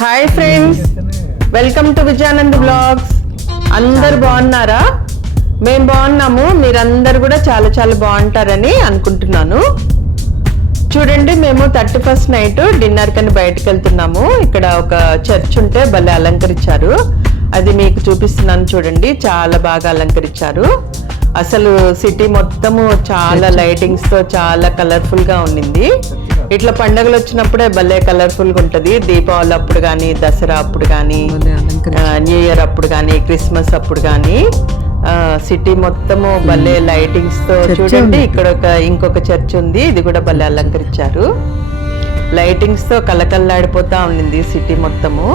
Hi friends, welcome to Vijayanand blogs. అందరు బాగున్నారా? మేము బాగున్నాము. మీరందరు కూడా చాలా చాలా బాగుంటారని అనుకుంటున్నాను. చూడండి, మేము 31st నైట్ డిన్నర్ కని బయటకు వెళ్తున్నాము. ఇక్కడ ఒక చర్చ్ ఉంటే భలే అలంకరించారు. అది మీకు చూపిస్తున్నాను. చూడండి, చాలా బాగా అలంకరించారు. అసలు సిటీ మొత్తము చాలా లైటింగ్స్ తో చాలా కలర్ఫుల్ గా ఉండింది. ఇట్లా పండుగలు వచ్చినప్పుడే భలే కలర్ఫుల్ గా ఉంటది. దీపావళి అప్పుడు కానీ, దసరా అప్పుడు కానీ, న్యూ ఇయర్ అప్పుడు కానీ, క్రిస్మస్ అప్పుడు కానీ సిటీ మొత్తము భలే లైటింగ్స్ తో. చూడండి, ఇక్కడ ఇంకొక చర్చ్ ఉంది. ఇది కూడా భలే అలంకరించారు. లైటింగ్స్ తో కలకల్లాడిపోతా ఉండింది సిటీ మొత్తము.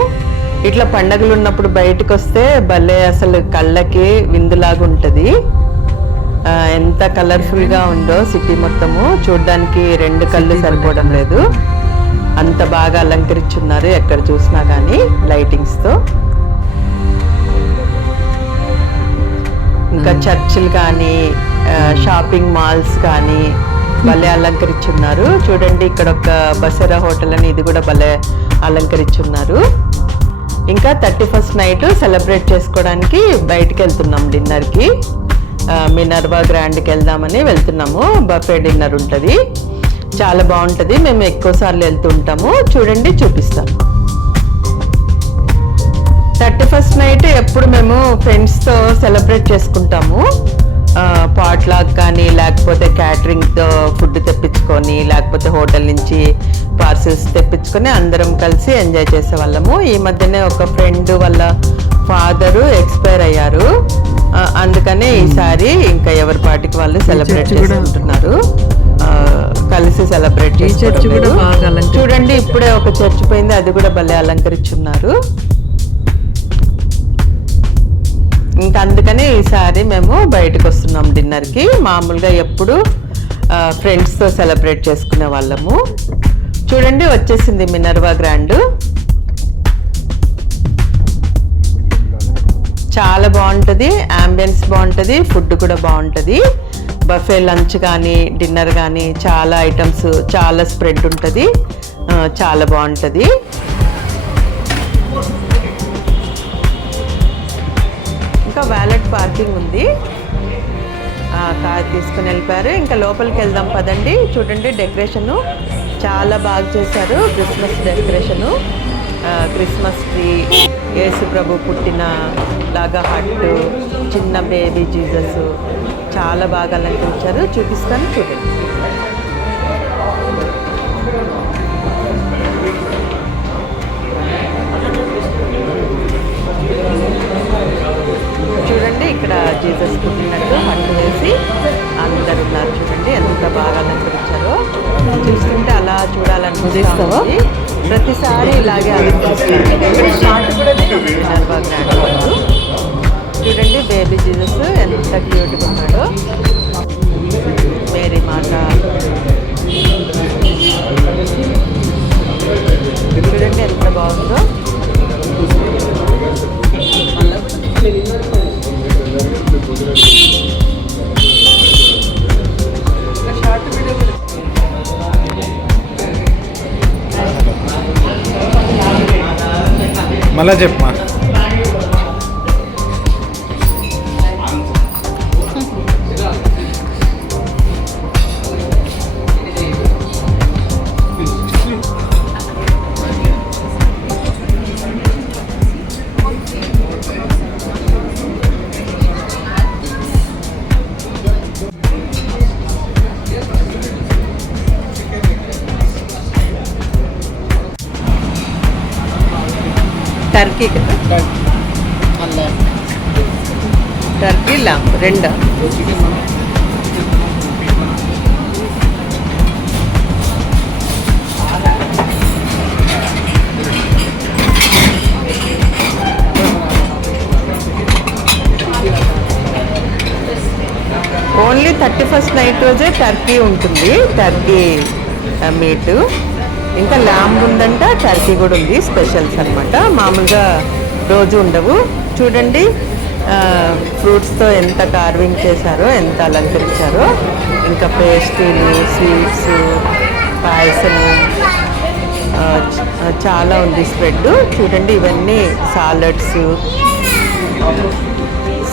ఇట్లా పండగలు ఉన్నప్పుడు బయటకు వస్తే భలే అసలు కళ్ళకి విందులాగా ఉంటది. ఎంత కలర్ఫుల్ గా ఉందో సిటీ మొత్తము. చూడ్డానికి రెండు కళ్ళు సరిపోవడం లేదు, అంత బాగా అలంకరించున్నారు ఎక్కడ చూసినా కానీ లైటింగ్స్ తో. ఇంకా చర్చిలు కానీ, షాపింగ్ మాల్స్ కానీ భలే అలంకరించున్నారు. చూడండి, ఇక్కడ ఒక బసరా హోటల్ అని, ఇది కూడా భలే అలంకరించున్నారు. ఇంకా 31st నైట్ సెలబ్రేట్ చేసుకోవడానికి బయటకు వెళ్తున్నాం డిన్నర్కి. మినర్వా గ్రాండ్కి వెళ్దామని వెళ్తున్నాము. బఫే డిన్నర్ ఉంటుంది, చాలా బాగుంటుంది. మేము ఎక్కువ సార్లు వెళ్తూ ఉంటాము. చూడండి, చూపిస్తాను. 31st నైట్ ఎప్పుడు మేము ఫ్రెండ్స్తో సెలబ్రేట్ చేసుకుంటాము. పాట్లాక్ కానీ, లేకపోతే క్యాటరింగ్తో ఫుడ్ తెప్పించుకొని, లేకపోతే హోటల్ నుంచి పార్సిల్స్ తెప్పించుకొని అందరం కలిసి ఎంజాయ్ చేసేవాళ్ళము. ఈ మధ్యనే ఒక ఫ్రెండ్ వాళ్ళ ఫాదరు ఎక్స్పైర్ అయ్యారు. అందుకనే ఈసారి ఇంకా ఎవరి పాటికి వాళ్ళు సెలబ్రేట్ చేసుకుంటున్నారు. కలిసి సెలబ్రేట్ చేసుకుంటున్నారు. చూడండి, ఇప్పుడే ఒక చర్చ్ పోయింది, అది కూడా భలే అలంకరించున్నారు. ఇంకా అందుకని ఈసారి మేము బయటకు వస్తున్నాం డిన్నర్కి. మామూలుగా ఎప్పుడు ఫ్రెండ్స్తో సెలబ్రేట్ చేసుకునే వాళ్ళము. చూడండి, వచ్చేసింది మినర్వా గ్రాండ్. చాలా బాగుంటుంది, అంబియన్స్ బాగుంటుంది, ఫుడ్ కూడా బాగుంటుంది. బఫే లంచ్ కానీ, డిన్నర్ కానీ చాలా ఐటమ్స్, చాలా స్ప్రెడ్ ఉంటుంది, చాలా బాగుంటుంది. ఇంకా వ్యాలెట్ పార్కింగ్ ఉంది. కార్ తీసుకుని వెళ్ళిపోయారు. ఇంకా లోపలికి వెళ్దాం పదండి. చూడండి, డెకరేషను చాలా బాగా చేశారు. క్రిస్మస్ డెకరేషను, క్రిస్మస్ ట్రీ, యేసు ప్రభు పుట్టిన లాగా హట్టు, చిన్న బేబీ జీసస్ చాలా బాగా అలంకరించారు. చూపిస్తాను, చూడండి. చూడండి, ఇక్కడ జీసస్ పుట్టినట్టు హట్టు వేసి అందరు ఉన్నారు. చూడండి, ఎంత బాగా అలంకరించారో. చూస్తుంటే అలా చూడాలనిపిస్తుంది. ప్రతిసారి ఇలాగే అలంకరిస్తారు. చూడండి, బేబీ జీసస్ ఎంత క్యూట్గా ఉన్నాడో. మేరీ మాత. చూడండి ఎంత బాగుందో. మళ్ళా చెప్పమా. టర్కీ కదా, టర్కీ లాంబ్ రెండు. ఓన్లీ 31st నైట్ రోజే టర్కీ ఉంటుంది, టర్కీ మీటు. ఇంకా ల్యాంబ్ ఉందంట, టర్కీ కూడా ఉంది. స్పెషల్స్ అనమాట, మామూలుగా రోజు ఉండవు. చూడండి, ఫ్రూట్స్తో ఎంత కార్వింగ్ చేశారో, ఎంత అలంకరించారో. ఇంకా పేస్ట్రీలు, స్వీట్స్, పాయసము చాలా ఉంది స్ప్రెడ్. చూడండి, ఇవన్నీ సాలడ్స్,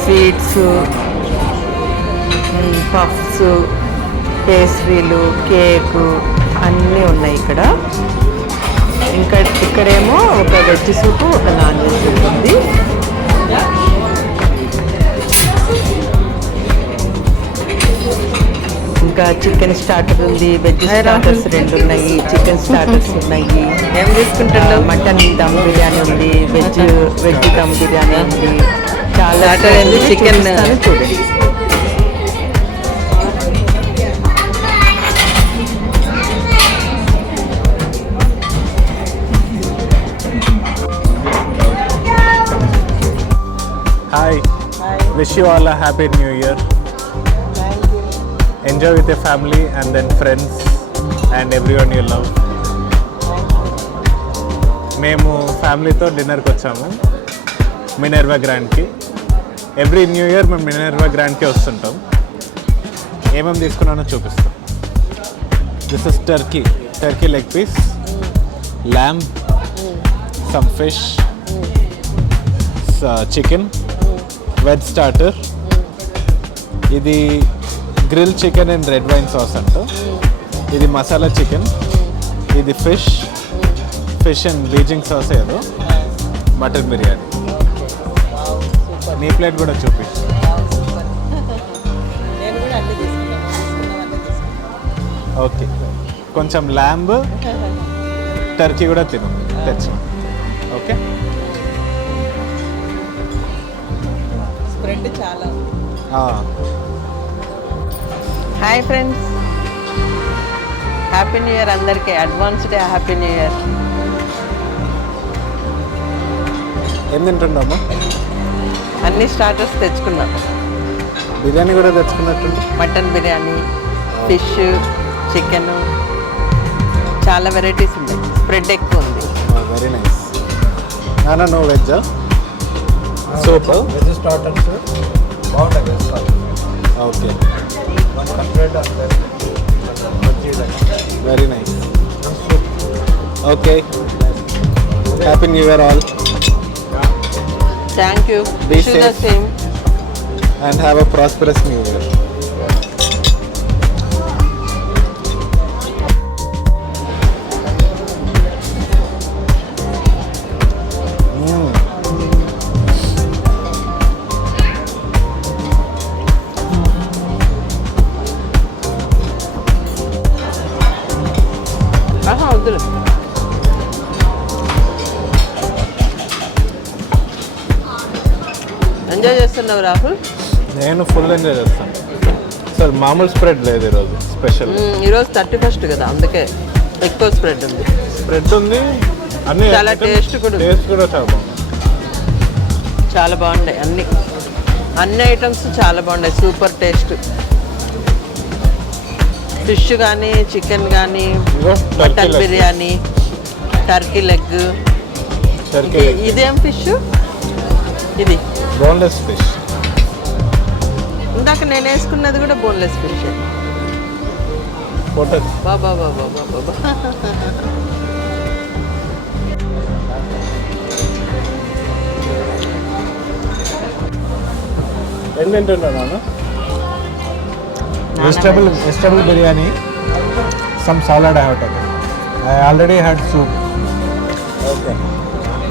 స్వీట్స్, పఫ్స్, పేస్ట్రీలు, కేకు అన్నీ ఉన్నాయి ఇక్కడ. ఇంకా ఇక్కడేమో ఒక వెజ్ సూపు, ఒక నాన్ వెజ్ సూప్ ఉంది. ఇంకా చికెన్ స్టార్టర్ ఉంది, వెజ్ స్టార్టర్స్ 2 ఉన్నాయి, చికెన్ స్టార్టర్స్ ఉన్నాయి. ఏం తీసుకుంటున్నావు? మటన్ దమ్ బిర్యానీ ఉంది, వెజ్ దమ్ బిర్యానీ ఉంది. చాలా చికెన్ చూడండి. Hi. Wish you all a happy new year. Enjoy with your family and then friends and everyone you love. మేము ఫ్యామిలీతో డిన్నర్కి వచ్చాము మినర్వా గ్రాండ్కి. ఎవ్రీ న్యూ ఇయర్ మేము మినర్వా గ్రాండ్కి వస్తుంటాం. ఏమేమి తీసుకున్నానో చూపిస్తాం. This is turkey leg piece, lamb, some fish, chicken, veg starter. ఇది grill chicken and red wine sauce అంట. ఇది మసాలా చికెన్. ఇది ఫిష్ అండ్ బీజింగ్ సాస్ ఏదో. మటన్ బిర్యానీ. నీ ప్లేట్ కూడా చూపించు. ఓకే, కొంచెం ల్యాంబ్, టర్కీ కూడా తిను తెచ్చు. ఓకే, స్ప్రెడ్ చాలా. Hi friends, happy new year అందరికీ. Advanced happy new year. ఏం తింటున్నామా? అన్ని స్టార్టర్స్ తెచ్చుకున్నాం. బిర్యానీ కూడా తెచ్చుకున్నట్టు. మటన్ బిర్యానీ, ఫిష్, చికెన్, చాలా వెరైటీస్ ఉన్నాయి. స్ప్రెడ్ ఎక్కువ ఉంది. Very nice. నానా no veg soup veg starters బాగుంటుంది. Okay, 100 very nice. Okay, happy new year all. Thank you. Be wish you the safe. Same. and have a prosperous new year. వద్దులు. Enjoy చేస్తున్నావు రాహుల్? నేను full enjoy చేస్తాను sir. మామూలు spread లేదు ఈరోజు, special. ఈరోజు 31st కదా, అందుకే ఎక్కువ స్ప్రెడ్ ఉంది. స్ప్రెడ్ ఉంది, అన్ని చాలా టేస్ట్ కూడా ఉంది. టేస్ట్ కూడా చాలా బాగుంది. చాలా బాగున్నాయి అన్ని ఐటమ్స్ చాలా బాగున్నాయి. Super taste. ఫిష్ కానీ, చికెన్ కానీ, mutton biryani, Turkey leg. Turkey ఇదేం ఫిష్? ఇది బోన్లెస్ ఫిష్. ఇందాక నేను వేసుకున్నది కూడా బోన్లెస్ ఫిష్. బాబా బాబా బాబా. ఏం తింటున్నాను? Vegetable biryani, some salad I have taken. I already had soup. Okay.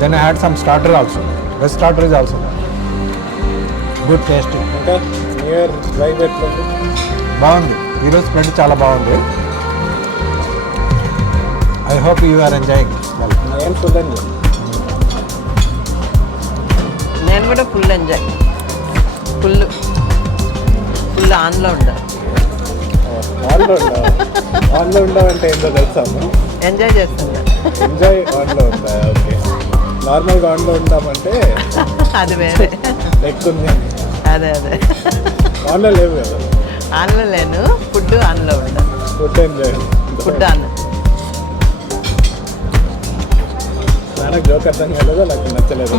Then I had some starter also. Veg starter is also good tasty. Okay. Near vibe ఎట్లుంది? బాగుంది. ఈరోజు spread చాలా బాగుంది. I hope you are enjoying. నేను full enjoy. నేను కూడా full enjoy. Full ఆన్లో ఉండాలి. ఆన్లో ఉండవంటే ఏంటో తెలుసాము? ఎంజాయ్ చేస్తున్నా. ఎంజాయ్ ఆన్లో ఉందా? ఓకే. నార్మల్గా ఆన్లో ఉంటామంటే అది వేరే ఎక్కుంది. అదే ఆన్లో లేవు కదా. ఆన్లో లేను, ఫుడ్ ఆన్లో ఉండాలి. Food enjoy. Food on. నాకు జోక్ అర్థం కాలేదు, నాకు నచ్చలేదు.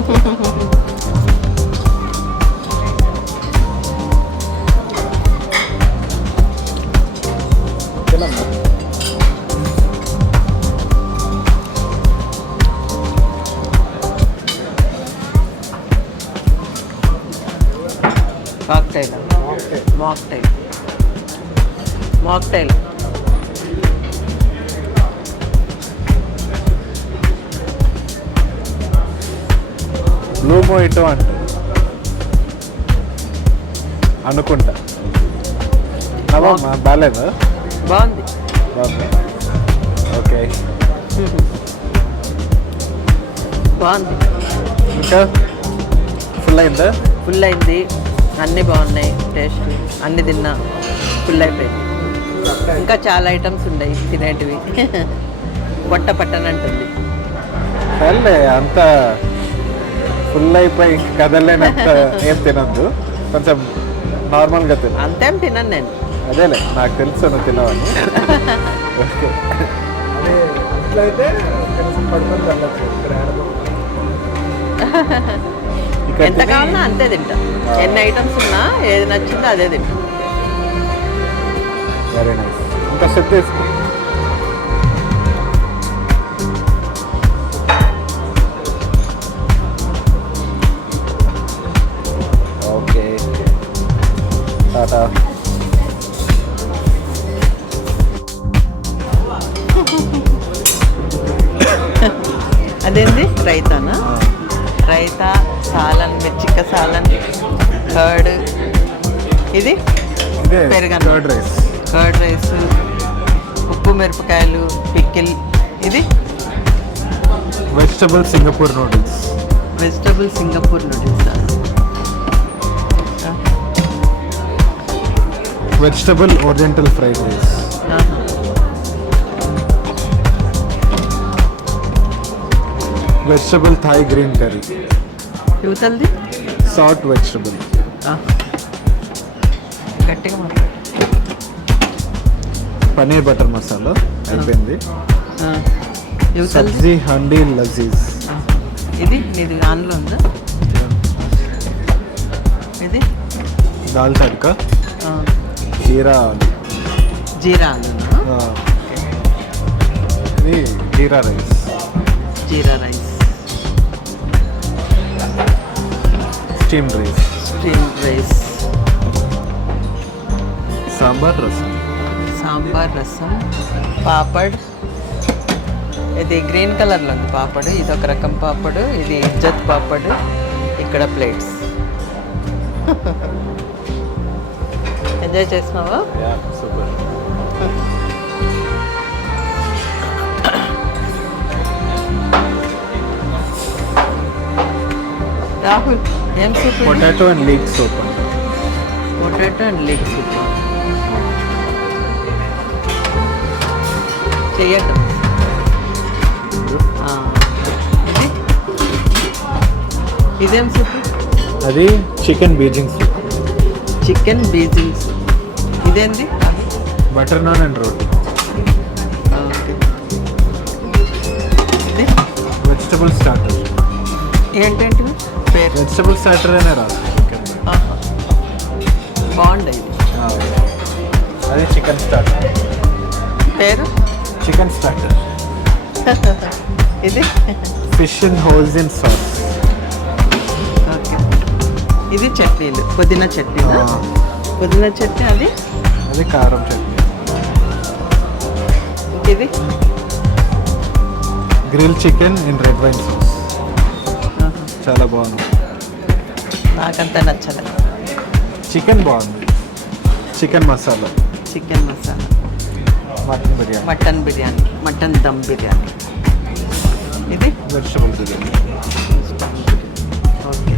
కాక్టైల్ మాక్టైల్ మాక్టైల్ బ్లూ మోయిటో అంటే అనుకుంటా బాగాలేదా? బాగుంది. ఓకే బాగుంది, ఇంకా ఫుల్ అయిందా? ఫుల్ అయింది. అన్నీ బాగున్నాయి, టేస్ట్ అన్నీ తిన్నా, ఫుల్ అయిపోయింది. ఇంకా చాలా ఐటమ్స్ ఉన్నాయి తినేటివి. పొట్ట పట్టనంటుంది. సర్లే అంత ఫుల్ అయిపోయి కదలేనంత ఏం తినద్దు, కొంచెం నార్మల్గా తిన. అంతేం తినను నేను. అదేలే నాకు తెలుసు నువ్వు తినవని. ఓకే అదే ఇట్లయితే కనీసం పడుకొని వెళ్ళచ్చు. ఇక్కడ ఎంత కావాలన్నా అంతే తింటా. ఎన్ని ఐటమ్స్ ఉన్నా ఏది నచ్చిందో అదే తింటా. Very nice. ఇంకా సెట్ చేసుకో. ఓకే టాటా. అదేంది రైతానా? రైతా, సాలన్, మిర్చిక్క సాలన్, కర్డ్, ఇది ఇదే పెరుగన్నం. Curd rice. కర్డ్ రైస్, ఉప్పు మిరపకాయలు, పిక్కిల్. ఇది vegetable Singapore noodles. Vegetable Singapore noodles. Vegetable oriental fried rice. Vegetable Thai green curry. యువతలది సాల్ట్ వెజిటబుల్. గట్టిగా మాట్లాడు. పనీర్ బటర్ మసాలా అయిపోయింది. యువతలది సబ్జీ హండీ లజీజ్. ఇది నీది ఆన్లో ఉందా? ఇది దాల్ తడ్కా, జీరా ఆలు. జీరా ఆన్లో. ఇది jeera rice. Jeera rice, steam rice. Steam rice, sambar rasam. Sambar రసం, పాపడ్. ఇది గ్రీన్ కలర్లో ఉంది పాపడ్. ఇది ఒక రకం పాపడ్, ఇది ఇజ్జత్ పాపడ్. ఇక్కడ ప్లేట్స్. ఎంజాయ్ చేసినావా? సూపర్. రాహుల్, ఏం soup? Potato and leek soup. Potato and leg soup. చెయ్యట. ఇదేం సూప్? అది chicken Beijing soup. Chicken Beijing soup. ఇదేంది? Butter naan and roti. Okay. ఇది వెజిటబుల్ స్టార్టర్. ఏంటంటే పేరు? వెజిటబుల్ స్టార్టర్ అనే రాదు. ఆహా. బాగుంది ఇది. అది చికెన్ స్టార్టర్. పేరు? Chicken starter. ఇది fish and hoisin sauce. Okay. ఇది చట్నీలు, పుదీనా చట్నీ. పుదీనా చట్నీ. అది కారం చట్నీ. ఇది grill chicken in red wine sauce. చాలా బాగుంది. నాకంత నచ్చలే. చికెన్ బాగుంది. Chicken masala. Chicken masala. Mutton biryani. Mutton biryani, mutton dum biryani. ఇది వెజిటబుల్ బిర్యానీ. ఓకే.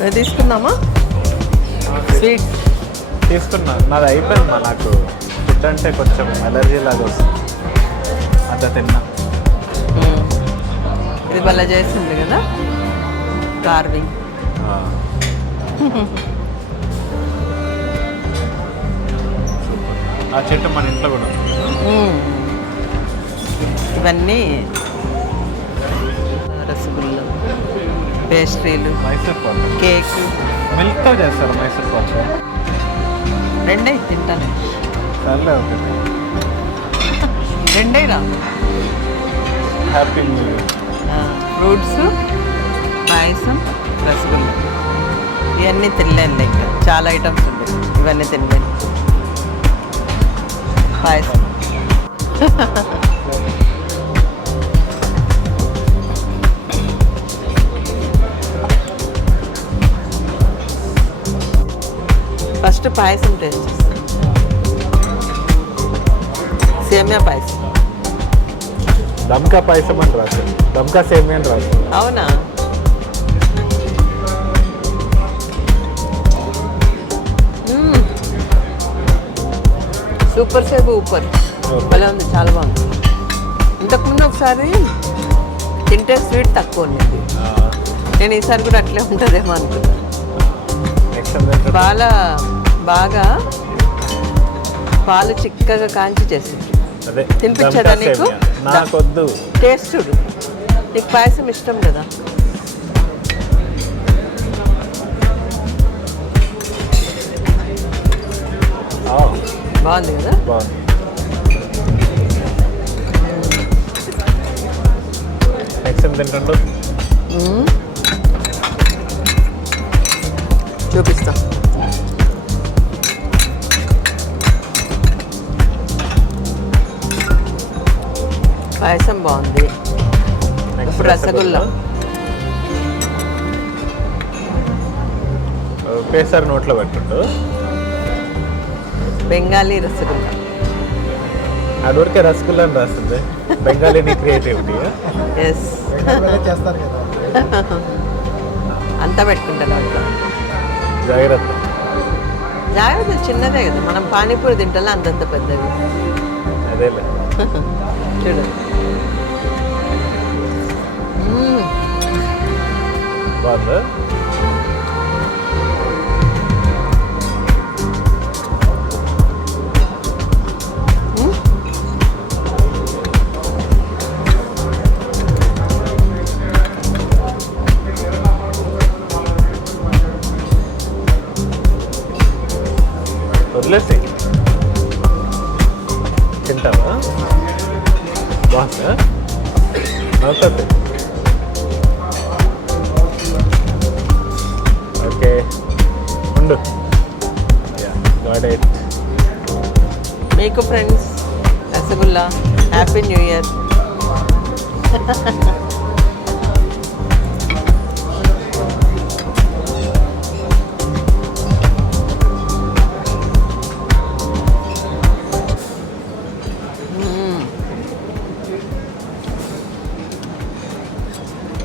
ఇది తీసుకుందామా? స్వీట్ తీసుకున్నా. నాది అయిపోయింది. నాకు ఫుడ్ అంటే కొంచెం ఎలర్జీ లాగా వస్తుంది. అంత తిన్నా. ఇది భలే చేసింది కదా, కార్వింగ్. ఆ చెట్టు మన ఇంట్లో కూడా ఉంది. ఇవన్నీ రసగుల్లా, పేస్ట్రీలు, మైసూర్ పాక్, కేక్. మిల్క్తో చేస్తారు మైసూర్ పాక్. రెండే తింటాను. సర్లే ఓకే. రెండే రా. Happy new year. ఫ్రూట్స్, పాయసం, రసగుల్లా ఇవన్నీ తినలేను. ఇంకా చాలా ఐటమ్స్ ఉంటాయి, ఇవన్నీ తినలేను. పాయసం ఫస్ట్ పాయసం టేస్ట్ చేస్తాను. సేమియా పాయసం. దమ్కా పాయసం అని రాశారు, దమ్కా సేమియా అని రాశారు. అవునా? సూపర్ సేపు ఊపర్ భలే ఉంది, చాలా బాగుంది. ఇంతకుముందు ఒకసారి తింటే స్వీట్ తక్కువ ఉండేది. నేను ఈసారి కూడా అట్లే ఉంటుందేమో అనుకున్నాను. బాగా పాలు చిక్కగా కాంచి చేసింది. అదే తినిపించదా నీకు? నాకొద్దు. టేస్ట్ చూడు, నీకు పాయసం ఇష్టం కదా. బాగుంది కదా? బాగుంది. నెక్స్ట్ ఏం తింటుండ్రు? చూపిస్తా. పాయసం బాగుంది. ఇప్పుడు రసగుల్లా. ఒకేసారి నోట్లో పెట్టుండు. బెంగాలీ రసగుల్లా. అదివరకే రసగుల్లా అని రాస్తుంది. బెంగాలీ నీ క్రియేటివిటీ. ఎస్, చేస్తారు కదా. అంతా పెట్టుకుంటాను అట్లా. జాగ్రత్త. జాగ్రత్త, చిన్నదే కదా. మనం పానీపూరి తింటాలో అంతంత పెద్దవి. అదేలే. చూడు. బాగుందా? వదిలేసి తింటావా? బాగుందా? అవుతుంది. ఓకే ఉండు. Got it. మీకు friends rasgulla, happy new year.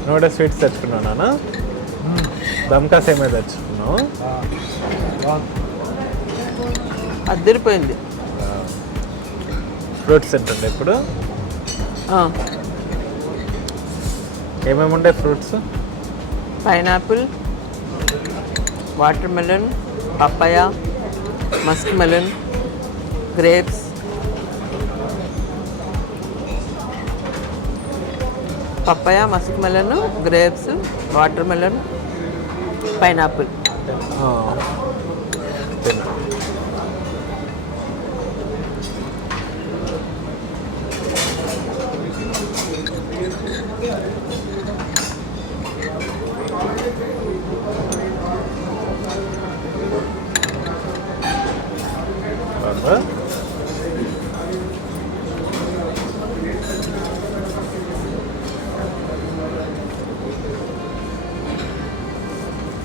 నోడ స్వీట్స్ తెచ్చుకున్నావు నాన్న. దమ్కా సేమే తెచ్చుకున్నావు. అద్దరిపోయింది. ఫ్రూట్స్ తింటుండే ఇప్పుడు. ఏమేమి ఉండే fruits? Pineapple, water melon, papaya, Musk melon, grapes, papaya, Musk melon, grapes, water melon, pineapple. తిన్నా.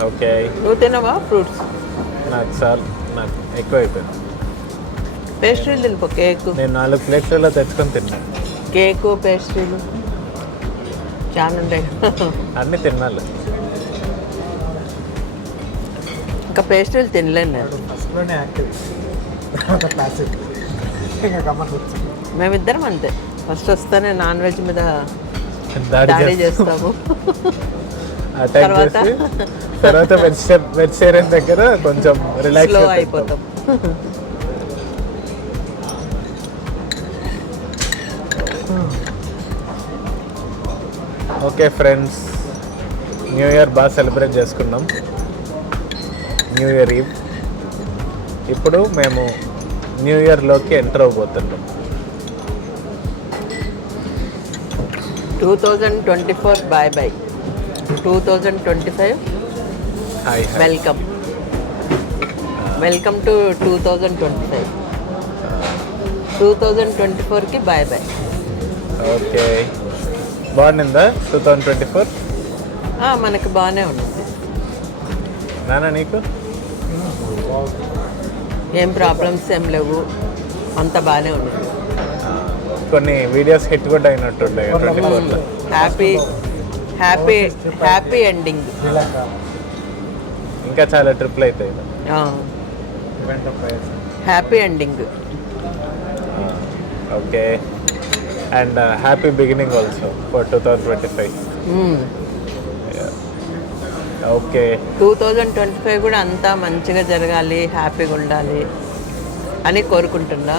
ఓకే. నువ్వు తినవా ఫ్రూట్స్? నాకు చాలు, నాకు ఎక్కువ అయిపోయింది. పేస్ట్రీలు తినిపో. కేకు, నేను 4 ప్లేట్లలో తెచ్చుకొని తిన్నాను. కేకు, పేస్ట్రీలు చాలా ఉంటాయి. అన్నీ తినాలి. ఇంకా పేస్ట్రీలు తినలేను నేను. ఫస్ట్లోనే యాక్టివ్, క్లాసిక్, ఇంకా గమ్మత్ వచ్చింది. మేమిద్దరం అంతే. ఫస్ట్ వస్తేనే నాన్ వెజ్ మీద దాడి దాడి చేస్తాము. అటాక్ తర్వాత చేసి తర్వాత వెజిటేరియన్ దగ్గర కొంచెం రిలాక్స్ స్లో అయిపోతాం. ఓకే ఫ్రెండ్స్, న్యూ ఇయర్ బాగా సెలబ్రేట్ చేసుకున్నాం. New year eve. ఇప్పుడు మేము న్యూ ఇయర్లోకి ఎంటర్ అవ్వబోతున్నాం. 2024 bye bye, 2025 hi welcome. Welcome to 2025. 2024కి బాయ్ బాయ్. ఓకే, బాగుండిందా 2024? మనకి బాగానే ఉంటుంది, నాన్న నీకు? ఏం ప్రాబ్లమ్స్ ఏం లేవు, అంత బాగానే ఉంది. కొన్ని వీడియోస్ హిట్ కూడా అయినట్టుండే 24లో. Happy happy happy ending. Sri Lanka ఇంకా చాలా ట్రిప్లు అవుతాయి. Event of fires. Happy ending. Okay, and happy beginning also for 2025. Okay, 2025 కూడా అంతా మంచిగా జరగాలి, హ్యాపీగా ఉండాలి అని కోరుకుంటున్నా.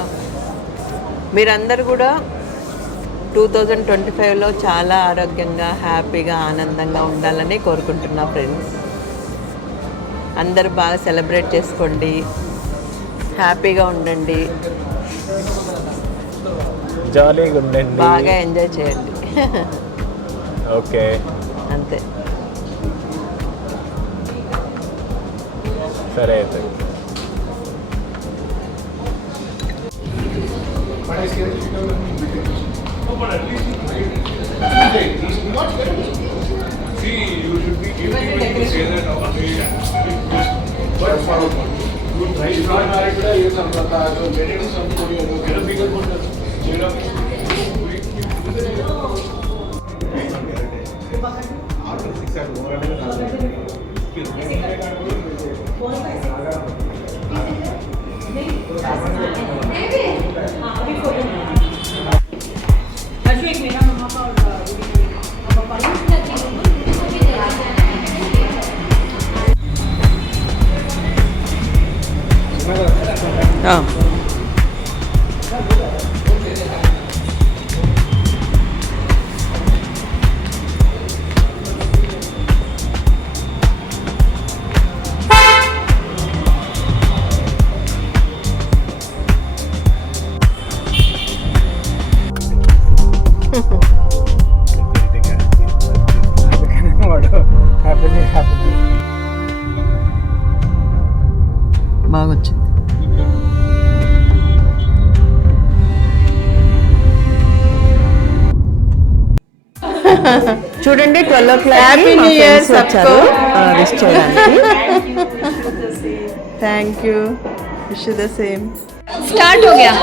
మీరందరూ కూడా 2025లో చాలా ఆరోగ్యంగా, హ్యాపీగా, ఆనందంగా ఉండాలని కోరుకుంటున్నా ఫ్రెండ్స్. అందరూ బాగా సెలబ్రేట్ చేసుకోండి, హ్యాపీగా ఉండండి, జాలీగా ఉండండి, బాగా ఎంజాయ్ చేయండి. ఓకే, అంతే. సరే అయితే. బాగా వచ్చింది. చూడండి 12 o'clock Happy New Year, వచ్చారు सबको. విష్ చేయడానికి. Thank you, wish the same. Start हो गया।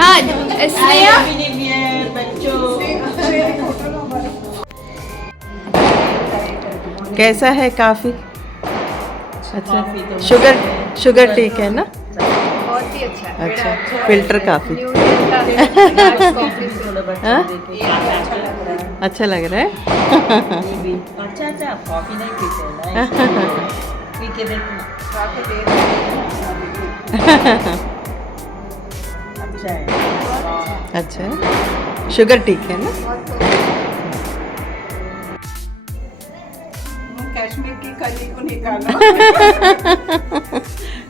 हाँ स्नेहा कैसा है काफ़ी? अच्छा, शुगर ठीक है ना? बहुत ही अच्छा है। अच्छा, फिल्टर काफ़ी हाँ? अच्छा लग रहा है। अच्छा कॉफी नहीं पीते ना, पी के देखना। अच्छा है। अच्छा, शुगर ठीक है ना? कश्मीर की कली को निकालो।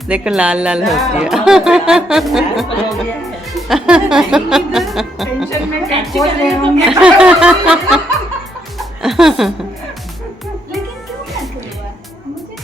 देखो लाल लाल होती है। टेंशन में कैप्ची कर रहे होंगे। लेकिन क्यों कैंसिल हुआ? मुझे